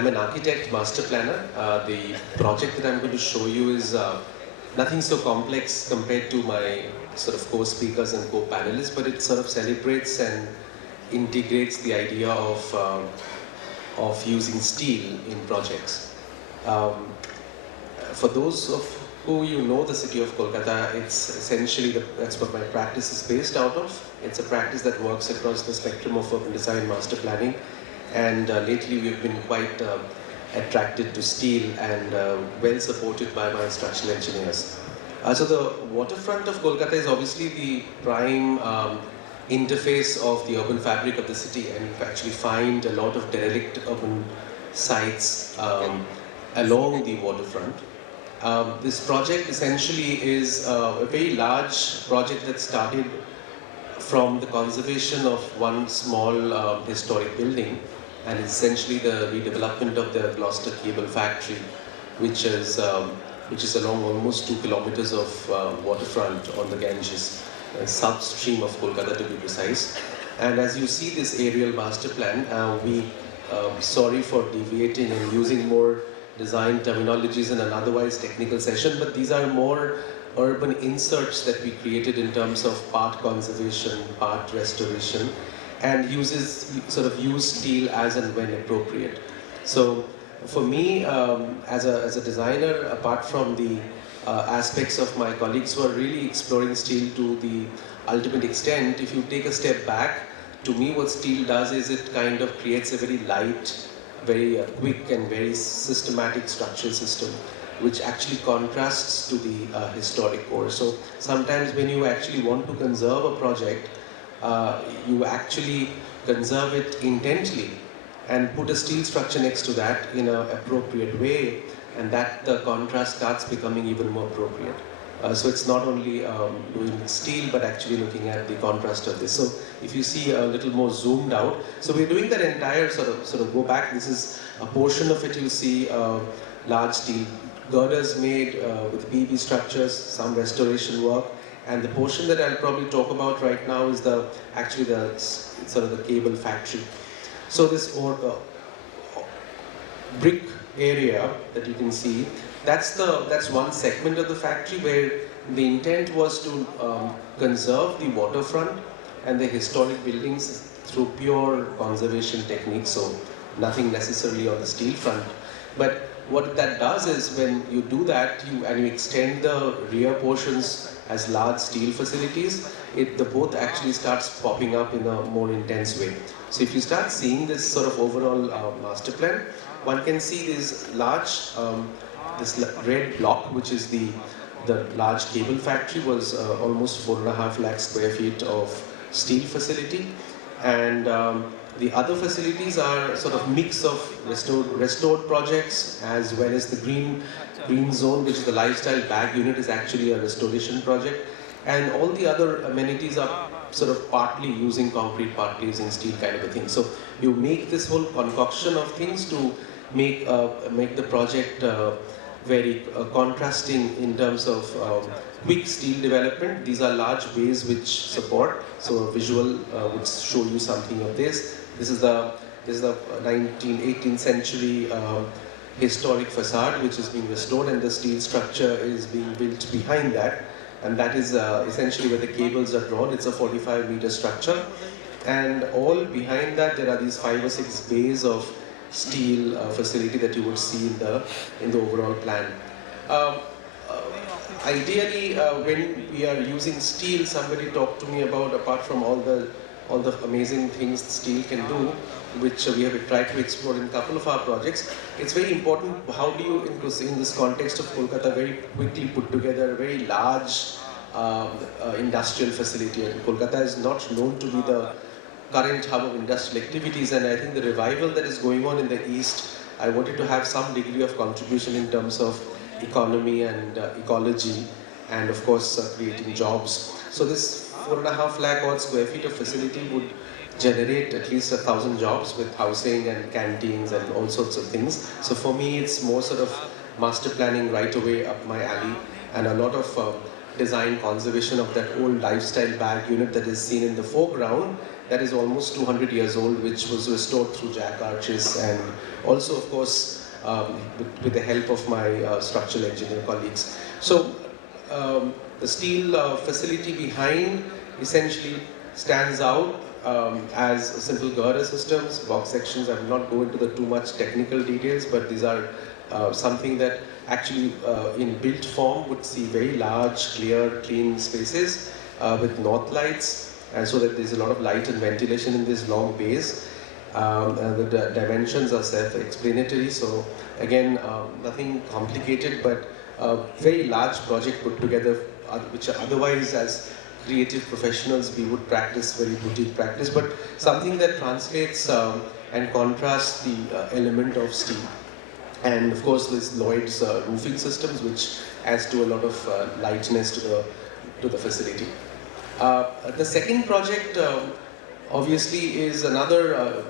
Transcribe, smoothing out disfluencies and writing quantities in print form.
I'm an architect, master planner. The project that I'm going to show you is nothing so complex compared to my sort of co-speakers and co-panelists, but it sort of celebrates and integrates the idea of using steel in projects. For those of who you know the city of Kolkata, it's essentially, that's what my practice is based out of. It's a practice that works across the spectrum of urban design, master planning, and lately we've been quite attracted to steel and well supported by my structural engineers. So the waterfront of Kolkata is obviously the prime interface of the urban fabric of the city, and you actually find a lot of derelict urban sites along the waterfront. This project essentially is a very large project that started from the conservation of one small historic building, and essentially the redevelopment of the Gloucester Cable Factory, which is along almost 2 kilometers of waterfront on the Ganges, south-stream of Kolkata to be precise. And as you see this aerial master plan, sorry for deviating and using more design terminologies in an otherwise technical session, but these are more urban inserts that we created in terms of part conservation, part restoration, and use steel as and when appropriate. So for me, as a designer, apart from the aspects of my colleagues who are really exploring steel to the ultimate extent, if you take a step back, to me what steel does is it kind of creates a very light, very quick and very systematic structural system, which actually contrasts to the historic core. So sometimes when you actually want to conserve a project, you actually conserve it intently and put a steel structure next to that in an appropriate way, and that the contrast starts becoming even more appropriate. So it's not only doing steel, but actually looking at the contrast of this. So if you see a little more zoomed out, so we're doing that entire sort of go back. This is a portion of it. You see large steel girders made with PV structures, some restoration work, and the portion that I'll probably talk about right now is actually the cable factory. So this brick area that you can see, that's one segment of the factory where the intent was to conserve the waterfront and the historic buildings through pure conservation techniques, so nothing necessarily on the steel front. But what that does is when you do that and you extend the rear portions as large steel facilities, the both actually starts popping up in a more intense way. So if you start seeing this sort of overall master plan, one can see this large, this red block, which is the large cable factory, was almost 4.5 lakh square feet of steel facility, and the other facilities are sort of mix of restored projects, as well as the green zone, which is the lifestyle bag unit, is actually a restoration project, and all the other amenities are sort of partly using concrete, partly using steel, kind of a thing. So you make this whole concoction of things to make the project very contrasting in terms of quick steel development. These are large bays which support, so a visual would show you something of this. This is the 18th century historic facade which is being restored, and the steel structure is being built behind that, and that is essentially where the cables are drawn. It's a 45-meter structure, and all behind that there are these 5 or 6 bays of steel facility that you would see in the overall plan. Ideally, when we are using steel, somebody talked to me about, apart from all the amazing things steel can do, which we have tried to explore in a couple of our projects, it's very important how do you, in this context of Kolkata, very quickly put together a very large industrial facility. And Kolkata is not known to be the current hub of industrial activities, and I think the revival that is going on in the East, I wanted to have some degree of contribution in terms of economy and ecology, and of course creating jobs. So this 4.5 lakh odd square feet of facility would generate at least 1,000 jobs with housing and canteens and all sorts of things. So for me, it's more sort of master planning right away up my alley, and a lot of design conservation of that old lifestyle bag unit that is seen in the foreground, that is almost 200 years old, which was restored through jack arches, and also, of course, with the help of my structural engineer colleagues. So the steel facility behind essentially stands out as simple girder systems, box sections. I will not go into the too much technical details, but these are something that actually in built form would see very large, clear, clean spaces with north lights, and so that there's a lot of light and ventilation in this long bays. The dimensions are self-explanatory, so again, nothing complicated, but a very large project put together, which otherwise as creative professionals we would practice very boutique practice, but something that translates and contrasts the element of steel. And of course, there's Lloyd's roofing systems, which adds to a lot of lightness to the facility. The second project, obviously, is another